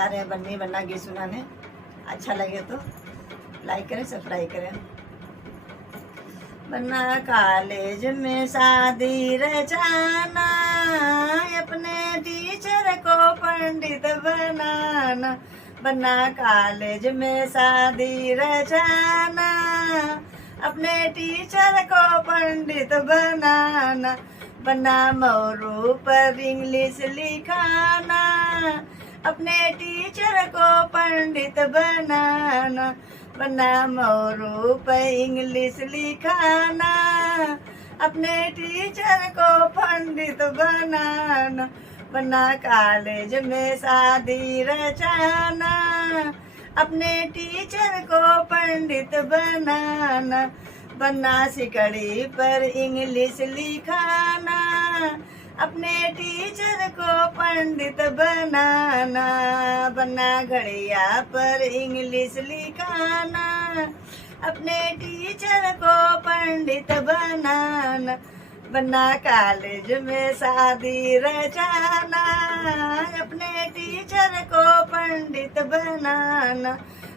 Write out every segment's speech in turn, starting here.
जा रहे हैं बन्नी बन्ना गीत सुनाने। अच्छा लगे तो लाइक करें, सब्सक्राइब करें। बन्ना कॉलेज में शादी रचाना, अपने टीचर को पंडित बनाना। बन्ना कॉलेज में शादी रचाना, अपने टीचर को पंडित बनाना। बन्ना मोरू पर इंग्लिश लिखाना, अपने टीचर को पंडित बनाना। बन्ना मोरू पर इंग्लिश लिखाना, अपने टीचर को पंडित बनाना। बन्ना कॉलेज में शादी रचाना, अपने टीचर को पंडित बनाना। बन्ना सिकड़ी पर इंग्लिश लिखाना, अपने टीचर को पंडित बनाना। बन्ना घड़िया पर इंग्लिश लिखाना, अपने टीचर को पंडित बनाना। बन्ना कॉलेज में शादी रचाना, अपने टीचर को पंडित बनाना।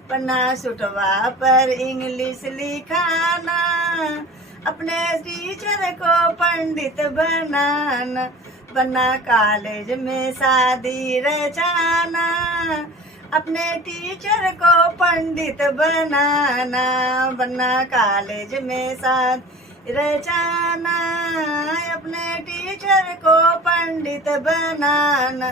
बन्ना सुटवा पर इंग्लिश लिखाना, अपने टीचर को पंडित बनाना। बन्ना कॉलेज में शादी रचाना, अपने टीचर को पंडित बनाना। बन्ना कॉलेज में शादी रचाना, अपने टीचर को पंडित बनाना।